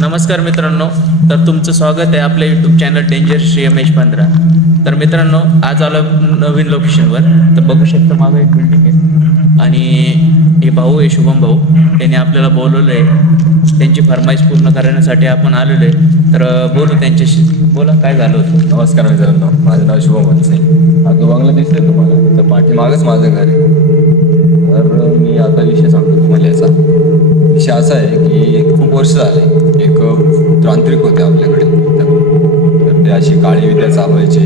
नमस्कार मित्रांनो, तर तुमचं स्वागत आहे आपल्या YouTube channel danger Shri M 15. तर मित्रांनो, आज आलो नवीन लोकेशनवर. तर बघू शकता मागं एक बिल्डिंग आहे आणि हे भाऊ आहे शुभम भाऊ, त्यांनी आपल्याला बोलवलं आहे. त्यांची फरमाईश पूर्ण करण्यासाठी आपण आलेलो आहे. तर बोलू त्यांच्याशी. बोला, काय झालं होतं? नमस्कार मित्रांनो, माझं नाव शुभम वनसे. हा जो बंगला दिसतोय तुम्हाला, तर पाठीमागच माझं घर आहे. तर मी आता विषय सांगतो तुम्हाला याचा. विषय असा आहे की खूप वर्ष झाले एक तांत्रिक होते आपल्याकडे. तर ते अशी काळी विद्या चालवायचे.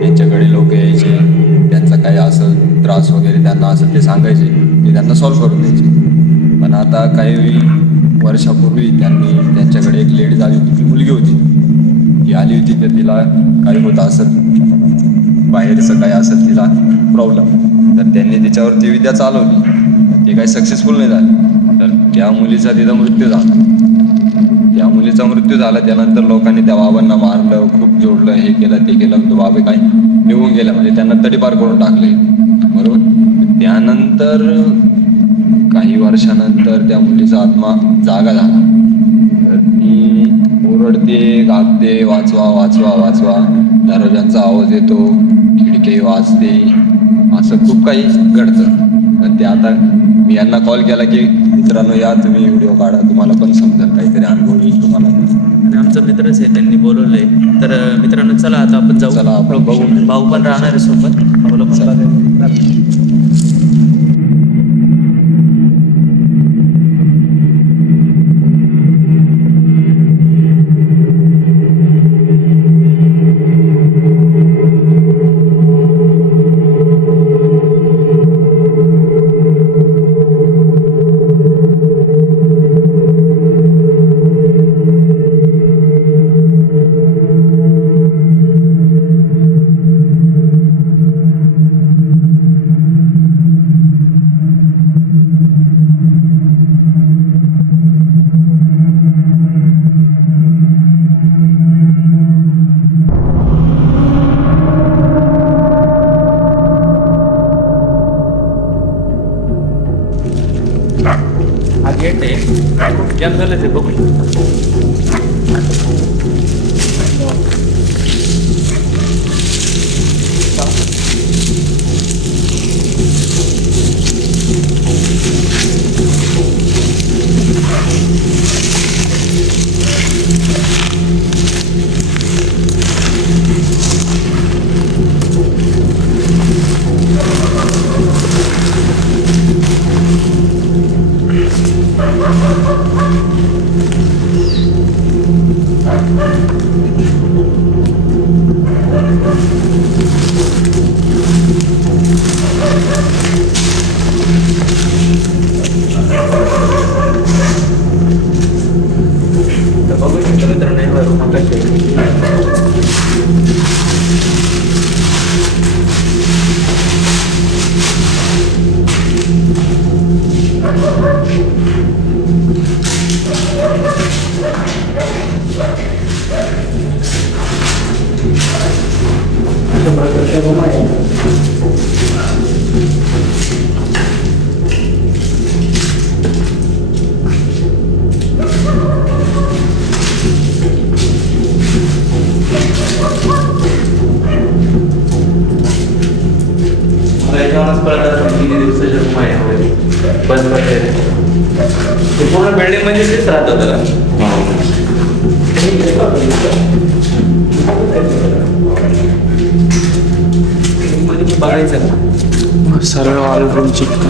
त्यांच्याकडे लोक यायचे, त्यांचा काही असं त्रास वगैरे त्यांना असं ते सांगायचे, ते त्यांना सॉल्व्ह करून द्यायचे. पण आता काही वर्षापूर्वी त्यांच्याकडे एक लेडीज आली होती, ती मुलगी होती. ती आली होती तर तिला काही होतं असत, बाहेरचं काही असत तिला प्रॉब्लेम. तर त्यांनी तिच्यावरती विद्या चालवली, ती काही सक्सेसफुल नाही झाली. तर त्या मुलीचा तिथं मृत्यू झाला. त्या मुलीचा मृत्यू झाला त्यानंतर लोकांनी त्या बाबांना मारलं, खूप जोडलं, हे केलं ते केलं. तो बाबा काही निघून गेला, म्हणजे त्यांना तडीपार करून टाकले, बरोबर. त्यानंतर काही वर्षानंतर त्या मुलीचा आत्मा जागा झाला. तर ती ओरडते, गागते, वाचवा वाचवा वाचवा. दरवाजांचा आवाज येतो, खिडकी वाजते, असं खूप काही घडतं. पण ते आता मी यांना कॉल केला की मित्रांनो या, तुम्ही व्हिडिओ काढा, तुम्हाला पण समजेल, काहीतरी अनुभव येईल तुम्हाला. आणि आमचा मित्रच आहे, त्यांनी बोलवलंय. तर मित्रांनो, चला आता आपण जाऊ. चला आपण बघू. भाऊ पण राहणार आहे सोबत, भाऊला पण बघायला. हा गेट आहे, जंगलच आहे, बघू पूर्ण बिल्डिंग मध्ये तेच राहत होतं बघायचं सर्व ऑलरूम चिकन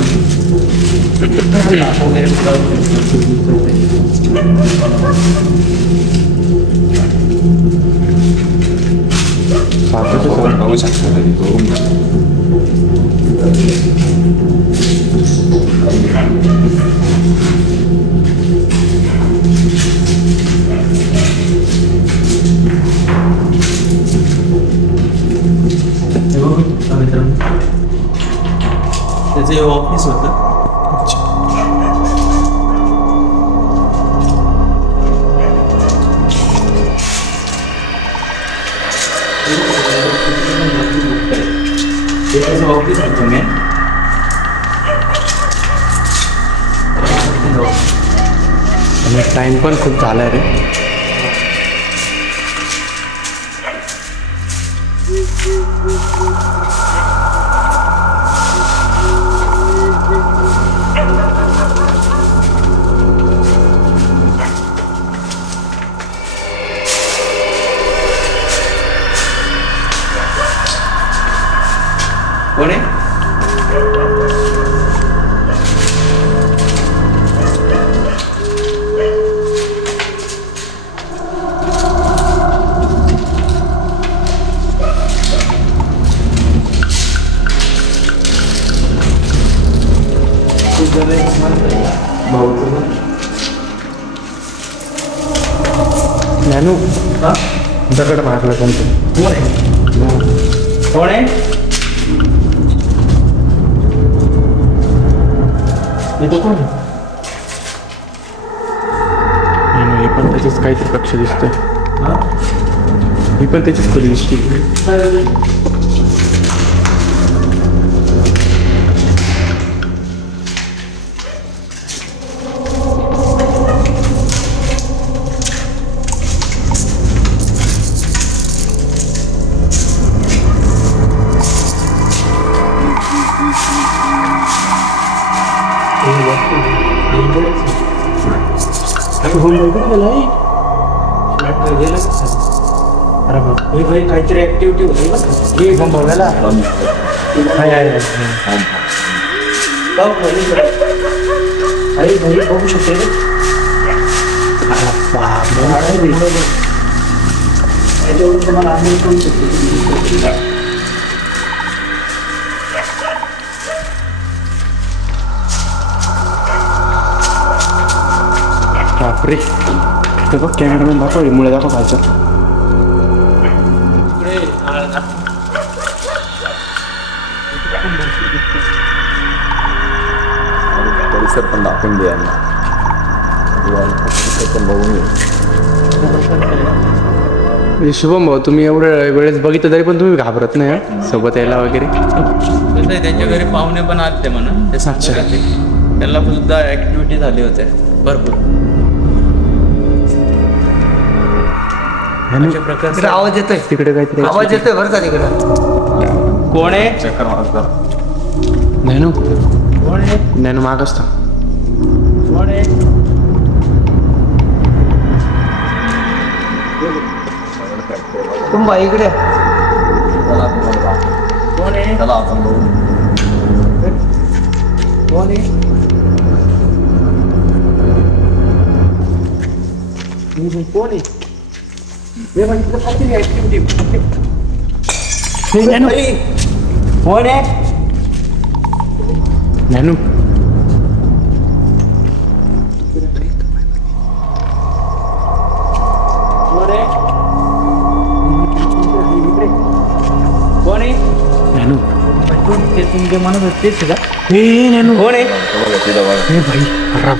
बघू शकता. ऑफिस होतं. त्याचं ऑफिस होतं मी. आणि टाईम पण खूप झाला रे. कोण आहे? नॅनू दगड मारलं कोणतं. कोण आहे? कोण आहे? इथं कोण आहे? नॅनू हे पण त्याचीच काहीतरी कक्ष दिसतंय. हा? ही पण त्याचीच खोली दिसते. काहीतरी ऍक्टिव्हिटी होती बघायला. बघू शकते. त्याच्यावरून तुम्हाला आम्ही करू शकतो. बापरे ते बघ कॅमेरामॅन दाखव मुळे दाखव खायचं. परिसर पण दाखवून द्या ना. पण बघून घे. म्हणजे शुभम भाऊ तुम्ही एवढ्या वेळेस बघितलं तरी पण तुम्ही घाबरत नाही हं? सोबत यायला वगैरे. कसं आहे त्यांच्या घरी पाहुणे पण आले म्हणून ते सांगत होते. त्यांना सुद्धा ऍक्टिव्हिटी झाली होत्या भरपूर. अशा प्रकारचे आवाज येतोय. तिकडे काहीतरी आवाज येतोय बरं का तिकडं. कोण आहे? चक्कर मारत नॅनू कोण आहे? नॅनू माग असता. कोण आहे? तुम्ही इकडे कोण आहे? त्याला आपण बघू. कोण आहे? कोण आहे? कोण आहे? नॅनू कोण आहे? नॅनू ते तुमचे म्हणत होते तेच का? ए नॅनू कोण आहे? बघा तिथं बघा. ए भाई अरे बाप.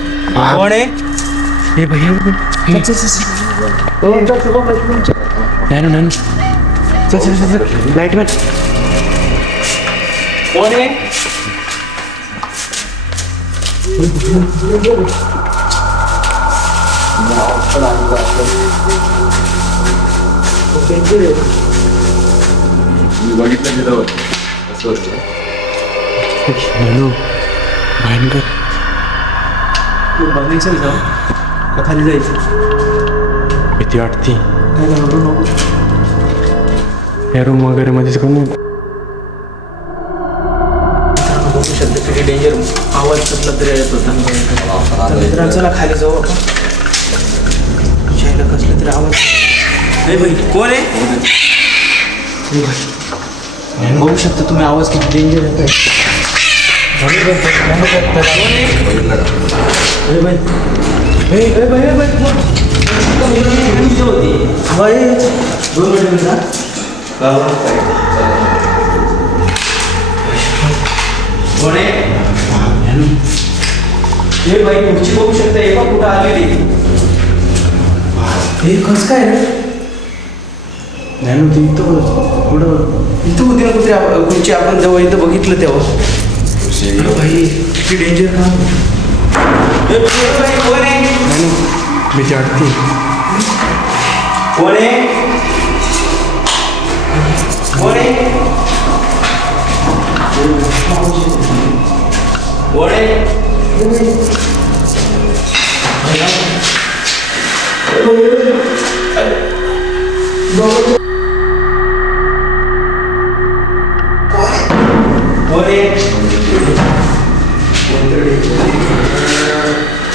कोण आहे? ए भाई नॅनू नॅनू चल चल चल चल लाईट मॅन. कोण आहे? मी बघितलं तिथं होतं. असं होतं. नॅनू भयंकर. बघायचं जाऊ का खाली जायचं? भीती वाटते. काय घाबरू नको. या रूम वगैरे मध्येच कोण नाही. बघू शकतो किती डेंजर आवाज कसला तरी येत होता. तर मित्रांनो चला खाली जाऊ आपण. शायला कसला तरी आवाज. ए भाई कोण आहे? ए भाई बघू शकता तुम्ही आवाज किती डेंजर येत आहे. कोण आहे? हे बाई पुढची बघू शकता हे पण कुठं आलेली. हे कसं काय रे ज्ञानू ते इथं पुढं इथं होती ना कुठे खुर्ची आपण जेव्हा इथं बघितलं तेव्हा भाई किती डेंजर का कोण आहे ज्ञानू भीती वाटते कोण आहे कोण आहे कोण आहे कोण आहे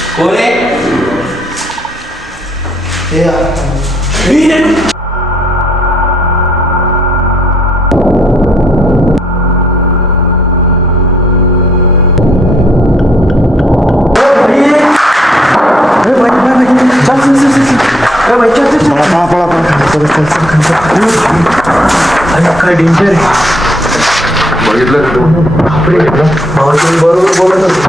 कोण आहे काय डेंजर आहे बघितलं का तू? बरोबर बोलत होतो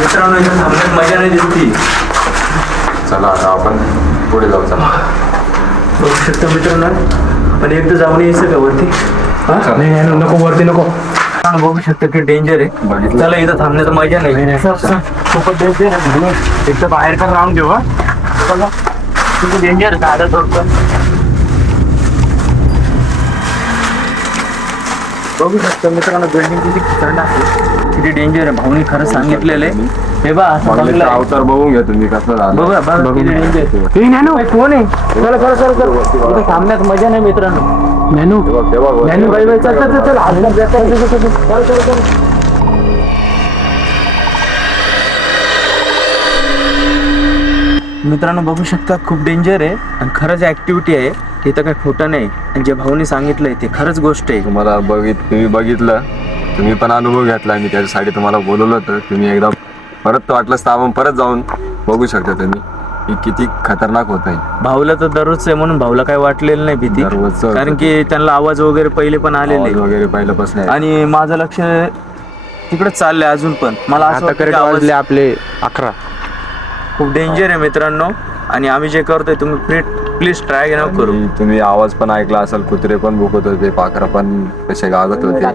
मित्रांनो इथं थांबण्यात मजा नाही दिसती. चला आता आपण पुढे जाऊ. चला बघू शकता मित्रांनो पण एकदा जाऊन यायचं का वरती नाही नाही नको वरती नको बघू शकता की डेंजर आहे. बघितलं. चला इथं थांबण्यात मजा नाही. खूपच डेंजर आहे एकदा बाहेर का राहून घेऊ किती डेंजर आहे थोडं. बघू शकता मित्रांनो बिल्डिंग किती खतरनाक आहे किती डेंजर आहे. भाऊनी खरं सांगितलेलं आहे. हे बा असं बंगला बंगल्याचा आहे. अवतार बघून घ्या तुम्ही कसं झालं. बघा बघा किती डेंजर आहे. कोण आहे इथं थांबण्यात मजा नाही मित्रांनो. ज्ञानू तेव्हा ज्ञानू बाई बाई चल चल चल मित्रांनो बघू शकता खूप डेंजर आहे आणि खरंच ऍक्टिव्हिटी आहे. इथं काही खोटं नाही आणि जे भाऊनी सांगितलंय ते खरंच गोष्ट आहे. तुम्ही बघितलं, तुम्ही पण अनुभव घेतला. मी त्याच्यासाठी तुम्हाला बोलवलं होतं. तुम्ही एकदा परत वाटलंच तर आपण परत जाऊन बघू शकता तुम्ही की किती खतरनाक होत आहे. भाऊला तर दररोजच आहे म्हणून भाऊला काही वाटलेलं नाही भीती. दररोजचं कारण की त्यांना आवाज वगैरे पहिले पण आवाज आलेले वगैरे पहिल्यापासून आहे. आणि माझं लक्ष तिकडेच चाललंय अजून पण. मला असं आता वाटतं की करेक्ट आवाज वाजले आपले 11. खूप डेंजर आहे मित्रांनो. आणि आम्ही जे करतोय तुम्ही प्लीज ट्राय न करू. आणि तुम्ही आवाज पण ऐकला असेल, कुत्रे पण भुकत होते, पाखरं पण कसे गागत होते.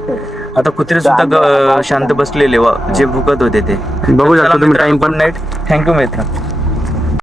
आता कुत्रे सुद्धा शांत बसलेले जे भुकत होते ते. बघू शकता चला तुम्ही मित्रांनो, टाइम पण गुड नाईट. थँक्यू मित्र.